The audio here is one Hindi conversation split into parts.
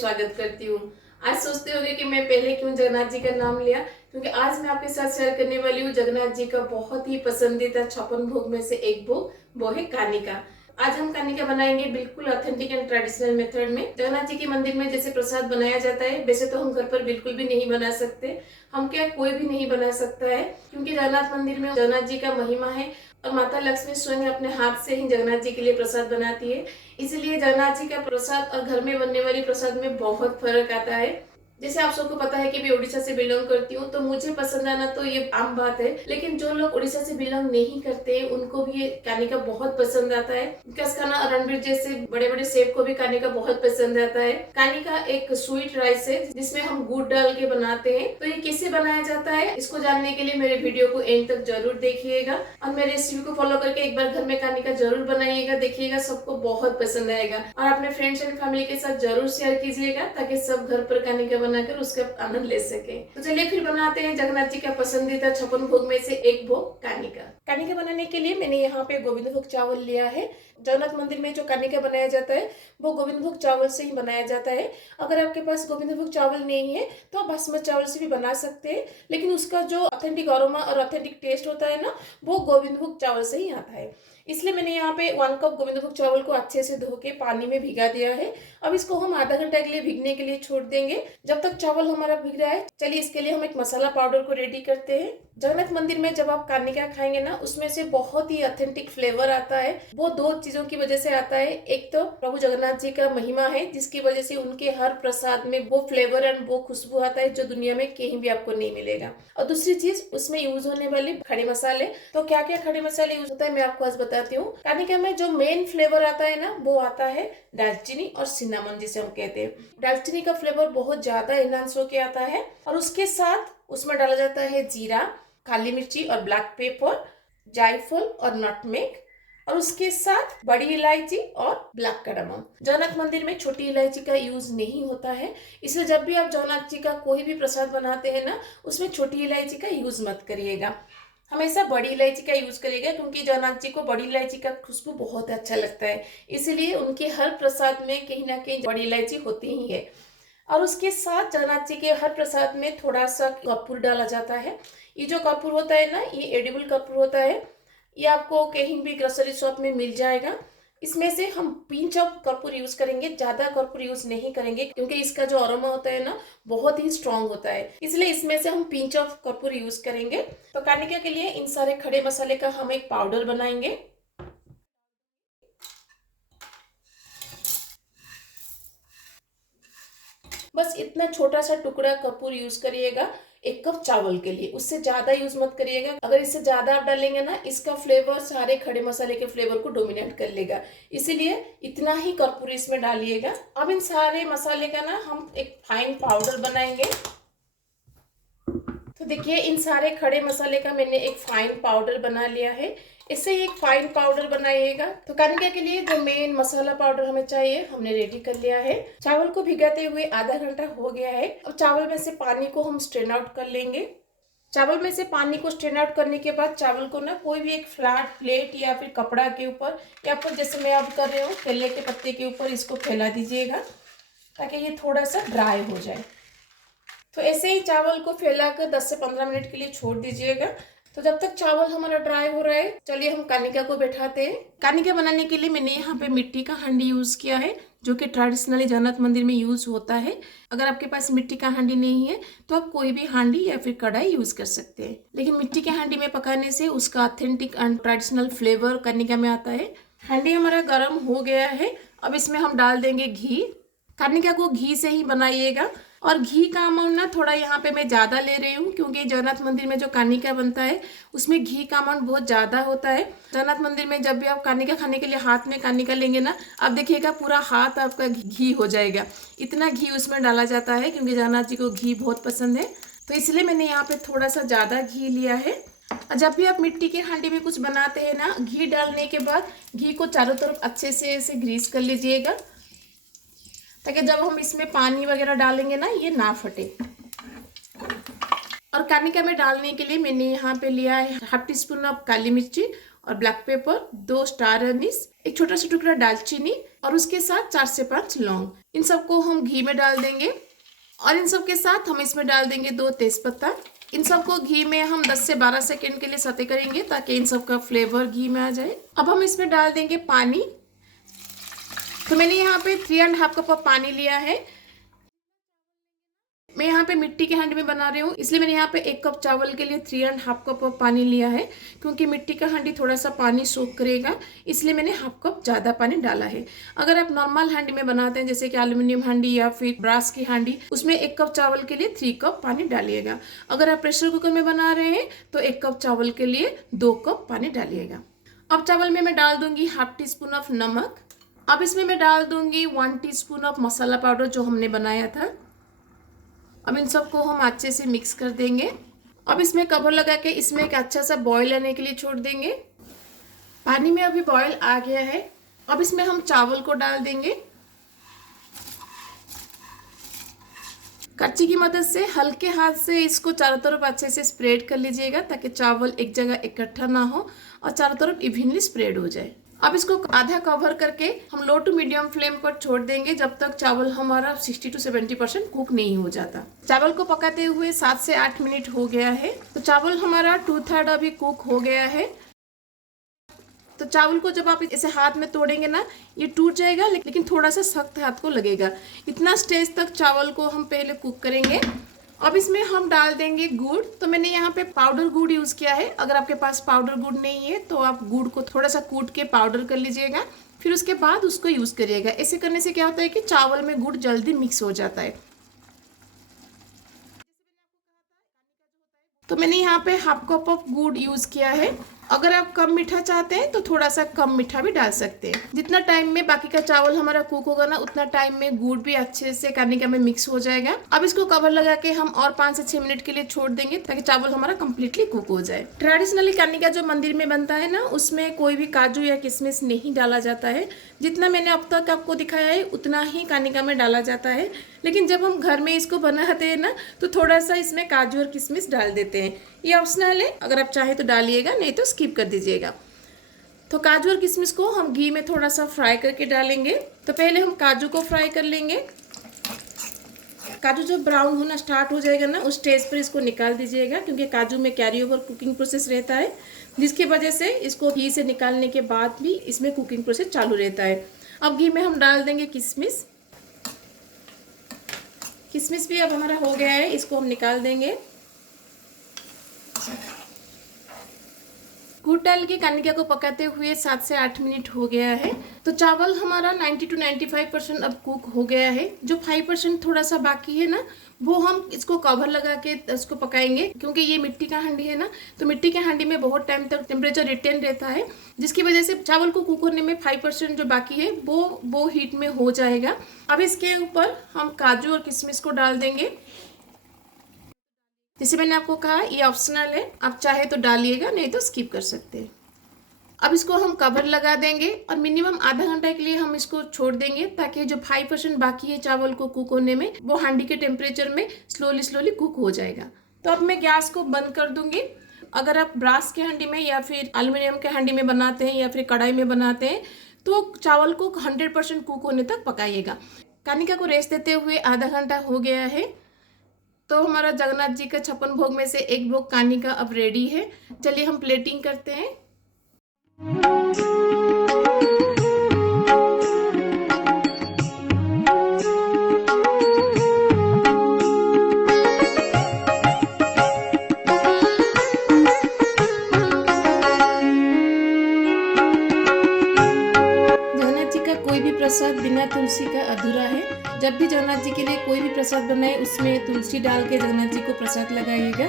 स्वागत करती हूँ। आज सोचते होंगे कि मैं पहले क्यों जगन्नाथ जी का नाम लिया, क्योंकि आज मैं आपके साथ शेयर करने वाली हूँ जगन्नाथ जी का बहुत ही पसंदीदा 56 भोग में से एक भोग, वो है कानिका। आज हम कानिका बनाएंगे बिल्कुल ऑथेंटिक एंड ट्रेडिशनल मेथड में। जगन्नाथ जी के मंदिर में जैसे प्रसाद बनाया जाता है वैसे तो हम घर पर बिल्कुल भी नहीं बना सकते। हम क्या, कोई भी नहीं बना सकता है, क्योंकि जगन्नाथ मंदिर में जगन्नाथ जी का महिमा है और माता लक्ष्मी स्वयं अपने हाथ से ही जगन्नाथ जी के लिए प्रसाद बनाती है। इसलिए जगन्नाथ जी का प्रसाद और घर में बनने वाली प्रसाद में बहुत फर्क आता है। जैसे आप सबको पता है कि मैं उड़ीसा से बिलोंग करती हूँ, तो मुझे पसंद आना तो ये आम बात है, लेकिन जो लोग उड़ीसा से बिलोंग नहीं करते उनको भी ये कानिका बहुत पसंद आता है। विकास खन्ना और रणवीर जैसे बड़े बड़े शेफ को भी कानिका बहुत पसंद आता है। कानिका एक स्वीट राइस है जिसमें हम गुड़ डाल के बनाते हैं। तो ये कैसे बनाया जाता है इसको जानने के लिए मेरे वीडियो को एंड तक जरूर देखिएगा और मेरे रेसिपी को फॉलो करके एक बार घर में कानिका जरूर बनाइएगा, देखिएगा सबको बहुत पसंद आएगा। और अपने फ्रेंड्स एंड फैमिली के साथ जरूर शेयर कीजिएगा ताकि सब घर पर कानिका बनाकर उसका आनंद ले सके। तो चलिए फिर बनाते हैं जगन्नाथ जी का पसंदीदा 56 भोग में से एक भोग कानिका। कानिका बनाने के लिए मैंने यहाँ पे गोविंद भोग चावल लिया है। जगन्नाथ मंदिर में जो कानिका बनाया जाता है वो गोविंद भोग चावल से ही बनाया जाता है। अगर आपके पास गोविंद भोग चावल नहीं है तो आप बासमती चावल से भी बना सकते हैं, लेकिन उसका जो ऑथेंटिक अरोमा और ऑथेंटिक टेस्ट होता है ना, वो गोविंद भोग चावल से ही आता है। इसलिए मैंने यहाँ पे 1 कप गोविंद भोग चावल को अच्छे से धो के पानी में भिगा दिया है। अब इसको हम आधा घंटा के लिए भीगने के लिए छोड़ देंगे। जब तक चावल हमारा भीग रहा है, चलिए इसके लिए हम एक मसाला पाउडर को रेडी करते हैं। जगन्नाथ मंदिर में जब आप कानिका खाएंगे ना, उसमें से बहुत ही ऑथेंटिक फ्लेवर आता है। वो दो चीजों की वजह से आता है। एक तो प्रभु जगन्नाथ जी का महिमा है जिसकी वजह से उनके हर प्रसाद में वो फ्लेवर एंड वो खुशबू आता है जो दुनिया में कहीं भी आपको नहीं मिलेगा। और दूसरी चीज, उसमें यूज होने वाले खड़े मसाले। तो क्या क्या खड़े मसाले यूज होता है मैं आपको आज बताती हूँ। कानिका में जो मेन फ्लेवर आता है ना, वो आता है दालचीनी और सिन्नामन जिसे हम कहते हैं। दालचीनी का फ्लेवर बहुत ज्यादा एनहांस होके आता है और उसके साथ उसमें डाला जाता है जीरा, काली मिर्ची और ब्लैक पेपर, जायफल और नटमेग, और उसके साथ बड़ी इलायची और ब्लैक कार्डामम। जगन्नाथ मंदिर में छोटी इलायची का यूज नहीं होता है, इसलिए जब भी आप जगन्नाथ जी का कोई भी प्रसाद बनाते हैं ना, उसमें छोटी इलायची का यूज मत करिएगा, हमेशा बड़ी इलायची का यूज करिएगा, क्योंकि जगन्नाथ जी को बड़ी इलायची का खुशबू बहुत अच्छा लगता है। इसीलिए उनके हर प्रसाद में कहीं ना कहीं बड़ी इलायची होती ही है। और उसके साथ जगन्नाथ जी के हर प्रसाद में थोड़ा सा कपूर डाला जाता है। ये जो कपूर होता है ना, ये एडिबल कपूर होता है। ये आपको कहीं भी ग्रोसरी शॉप में मिल जाएगा। इसमें से हम पिंच ऑफ कर्पूर यूज करेंगे, ज्यादा कर्पूर यूज नहीं करेंगे, क्योंकि इसका जो अरोमा होता है ना, बहुत ही स्ट्रांग होता है। इसलिए इसमें से हम पिंच ऑफ कर्पूर यूज करेंगे। तो कानिका के लिए इन सारे खड़े मसाले का हम एक पाउडर बनाएंगे। बस इतना छोटा सा टुकड़ा कपूर यूज करिएगा 1 कप चावल के लिए, उससे ज्यादा यूज मत करिएगा। अगर इससे ज्यादा आप डालेंगे ना, इसका फ्लेवर सारे खड़े मसाले के फ्लेवर को डोमिनेट कर लेगा। इसीलिए इतना ही कपूर इसमें डालिएगा। अब इन सारे मसाले का ना हम एक फाइन पाउडर बनाएंगे। तो देखिए, इन सारे खड़े मसाले का मैंने एक फाइन पाउडर बना लिया है। इससे एक फाइन पाउडर बनाइएगा। तो कानिका के लिए जो मेन मसाला पाउडर हमें चाहिए हमने रेडी कर लिया है। चावल को भिगाते हुए आधा घंटा हो गया है। अब चावल में से पानी को हम स्ट्रेन आउट कर लेंगे। चावल में से पानी को स्ट्रेन आउट करने के बाद चावल को ना कोई भी एक फ्लैट प्लेट या फिर कपड़ा के ऊपर, या फिर जैसे मैं अब कर रही हूँ केले के पत्ते के ऊपर इसको फैला दीजिएगा ताकि ये थोड़ा सा ड्राई हो जाए। तो ऐसे ही चावल को फैलाकर 10 से 15 मिनट के लिए छोड़ दीजिएगा। तो जब तक चावल हमारा ड्राई हो रहा है, चलिए हम कानिका को बैठाते हैं। कानिका बनाने के लिए मैंने यहाँ पे मिट्टी का हांडी यूज किया है, जो कि ट्रेडिशनली जगन्नाथ मंदिर में यूज होता है। अगर आपके पास मिट्टी का हांडी नहीं है तो आप कोई भी हांडी या फिर कढ़ाई यूज कर सकते हैं, लेकिन मिट्टी के हांडी में पकाने से उसका authentic and traditional flavour Kanika में आता है। हांडी हमारा गर्म हो गया है। अब इसमें हम डाल देंगे घी। कानिका को घी से ही बनाइएगा, और घी का अमाउंट ना थोड़ा यहाँ पे मैं ज़्यादा ले रही हूँ, क्योंकि जगन्नाथ मंदिर में जो कानिका बनता है उसमें घी का अमाउंट बहुत ज़्यादा होता है। जगन्नाथ मंदिर में जब भी आप कानिका खाने के लिए हाथ में कानिका लेंगे ना, आप देखिएगा पूरा हाथ आपका घी हो जाएगा। इतना घी उसमें डाला जाता है क्योंकि जगन्नाथ जी को घी बहुत पसंद है। तो इसलिए मैंने यहाँ पे थोड़ा सा ज़्यादा घी लिया है। जब भी आप मिट्टी के हांडी में कुछ बनाते हैं ना, घी डालने के बाद घी को चारों तरफ अच्छे से ऐसे ग्रीस कर लीजिएगा, ताकि जब हम इसमें पानी वगैरह डालेंगे ना, ये ना फटे। और कानिका में डालने के लिए मैंने यहाँ पे लिया है हाफ टी स्पून ऑफ काली मिर्ची और ब्लैक पेपर, 2 स्टार अनीस, एक छोटा सा टुकड़ा दालचीनी, और उसके साथ 4 से 5 लौंग। इन सबको हम घी में डाल देंगे और इन सब के साथ हम इसमें डाल देंगे 2 तेजपत्ता। इन सबको घी में हम 10 से 12 सेकंड के लिए सौते करेंगे ताकि इन सब का फ्लेवर घी में आ जाए। अब हम इसमें डाल देंगे पानी। तो मैंने यहाँ पे 3.5 कप पानी लिया है। मैं यहाँ पे मिट्टी के हांडी में बना रही हूँ, इसलिए मैंने यहाँ पे 1 कप चावल के लिए 3.5 कप पानी लिया है। क्योंकि मिट्टी का हांडी थोड़ा सा पानी सोख करेगा, इसलिए मैंने 1/2 कप ज़्यादा पानी डाला है। अगर आप नॉर्मल हांडी में बनाते हैं जैसे कि एल्यूमिनियम हांडी या फिर ब्रास की हांडी, उसमें 1 कप चावल के लिए 3 कप पानी डालिएगा। अगर आप प्रेशर कुकर में बना रहे हैं तो 1 कप चावल के लिए 2 कप पानी डालिएगा। अब चावल में मैं डाल दूंगी 1/2 टीस्पून ऑफ नमक। अब इसमें मैं डाल दूंगी 1 टीस्पून ऑफ मसाला पाउडर जो हमने बनाया था। अब इन सबको हम अच्छे से मिक्स कर देंगे। अब इसमें कवर लगा के इसमें एक अच्छा सा बॉईल आने के लिए छोड़ देंगे। पानी में अभी बॉईल आ गया है। अब इसमें हम चावल को डाल देंगे। कच्ची की मदद से हल्के हाथ से इसको चारों तरफ अच्छे से स्प्रेड कर लीजिएगा ताकि चावल एक जगह इकट्ठा ना हो और चारों तरफ इवनली स्प्रेड हो जाए। अब इसको आधा कवर करके हम लो टू मीडियम फ्लेम पर छोड़ देंगे जब तक चावल हमारा 60 to 70% कुक नहीं हो जाता। चावल को पकाते हुए 7 से 8 मिनट हो गया है। तो चावल हमारा 2/3 अभी कुक हो गया है। तो चावल को जब आप इसे हाथ में तोड़ेंगे ना, ये टूट जाएगा लेकिन थोड़ा सा सख्त हाथ को लगेगा। इतना स्टेज तक चावल को हम पहले कुक करेंगे। अब इसमें हम डाल देंगे गुड़। तो मैंने यहाँ पे पाउडर गुड़ यूज़ किया है। अगर आपके पास पाउडर गुड़ नहीं है तो आप गुड़ को थोड़ा सा कूट के पाउडर कर लीजिएगा, फिर उसके बाद उसको यूज़ करिएगा। ऐसे करने से क्या होता है कि चावल में गुड़ जल्दी मिक्स हो जाता है। तो मैंने यहाँ पे 1/2 कप ऑफ गुड़ यूज़ किया है। अगर आप कम मीठा चाहते हैं तो थोड़ा सा कम मीठा भी डाल सकते हैं। जितना टाइम में बाकी का चावल हमारा कुक होगा ना, उतना टाइम में गुड़ भी अच्छे से कानिका में मिक्स हो जाएगा। अब इसको कवर लगा के हम और 5 से 6 मिनट के लिए छोड़ देंगे ताकि चावल हमारा कम्प्लीटली कुक हो जाए। ट्रेडिशनली कानिका जो मंदिर में बनता है ना, उसमें कोई भी काजू या किशमिश नहीं डाला जाता है। जितना मैंने अब तक आपको दिखाया है उतना ही कानिका में डाला जाता है। लेकिन जब हम घर में इसको बनाते हैं ना, तो थोड़ा सा इसमें काजू और किशमिश डाल देते हैं। ये ऑप्शनल है, अगर आप चाहें तो डालिएगा, नहीं तो स्किप कर दीजिएगा। तो काजू और किशमिश को हम घी में थोड़ा सा फ्राई करके डालेंगे। तो पहले हम काजू को फ्राई कर लेंगे। काजू जब ब्राउन होना स्टार्ट हो जाएगा ना, उस स्टेज पर इसको निकाल दीजिएगा, क्योंकि काजू में कैरी ओवर कुकिंग प्रोसेस रहता है, जिसकी वजह से इसको घी से निकालने के बाद भी इसमें कुकिंग प्रोसेस चालू रहता है। अब घी में हम डाल देंगे किशमिश। किशमिश भी अब हमारा हो गया है, इसको हम निकाल देंगे। गुड़ डाल के कानिका को पकाते हुए 7 से 8 मिनट हो गया है। तो चावल हमारा 90 to 95% अब कुक हो गया है। जो 5% थोड़ा सा बाकी है ना, वो हम इसको कवर लगा के इसको पकाएंगे। क्योंकि ये मिट्टी का हांडी है ना, तो मिट्टी के हांडी में बहुत टाइम तक टेम्परेचर रिटेन रहता है, जिसकी वजह से चावल को कुक होने में 5% जो बाकी है वो हीट में हो जाएगा। अब इसके ऊपर हम काजू और किशमिश को डाल देंगे। जैसे मैंने आपको कहा, ये ऑप्शनल है, आप चाहे तो डालिएगा, नहीं तो स्किप कर सकते हैं। अब इसको हम कवर लगा देंगे और मिनिमम आधा घंटा के लिए हम इसको छोड़ देंगे ताकि जो 5% बाकी है चावल को कुक होने में, वो हांडी के टेम्परेचर में स्लोली कुक हो जाएगा। तो अब मैं गैस को बंद कर दूंगी। अगर आप ब्रास के हांडी में या फिर एल्यूमिनियम के हांडी में बनाते हैं या फिर कढ़ाई में बनाते हैं, तो चावल को 100% कुक होने तक पकाइएगा। कानिका को रेस्ट देते हुए आधा घंटा हो गया है। तो हमारा जगन्नाथ जी का 56 भोग में से एक भोग कानिका अब रेडी है। चलिए हम प्लेटिंग करते हैं। जगन्नाथ जी का कोई भी प्रसाद बिना तुलसी का अधूरा है। जब भी जगन्नाथ जी के लिए कोई भी प्रसाद बनाए, उसमें तुलसी डाल के जगन्नाथ जी को प्रसाद लगाइएगा।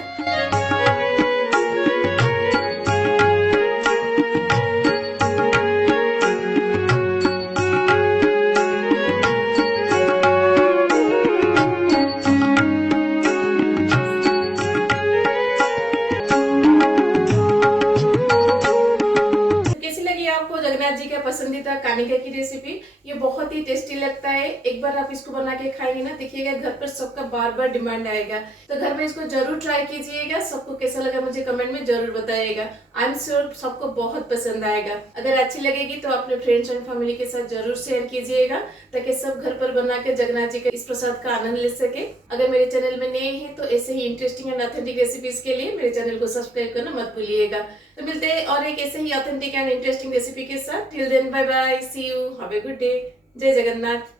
कैसी लगी आपको जगन्नाथ जी का पसंदीदा कानिका की रेसिपी? ये ये बहुत ही टेस्टी लगता है। एक बार आप इसको बना के खाएंगे ना, देखिएगा घर पर सबका बार बार डिमांड आएगा। तो घर में इसको जरूर ट्राई कीजिएगा। सबको कैसा लगा मुझे कमेंट में जरूर बताइएगा। आई एम श्योर सबको बहुत पसंद आएगा। अगर अच्छी लगेगी तो अपने फ्रेंड्स एंड फैमिली के साथ जरूर शेयर कीजिएगा, ताकि सब घर पर बना के जगन्नाथ जी का इस प्रसाद का आनंद ले सके। अगर मेरे चैनल में नए हैं तो ऐसे ही इंटरेस्टिंग एंड ऑथेंटिक रेसिपीज के लिए मेरे चैनल को सब्सक्राइब करना मत भूलिएगा। तो मिलते हैं और एक ऐसे ही ऑथेंटिक एंड इंटरेस्टिंग रेसिपी के साथ। Till then bye bye, see you, have a good day. जय जगन्नाथ।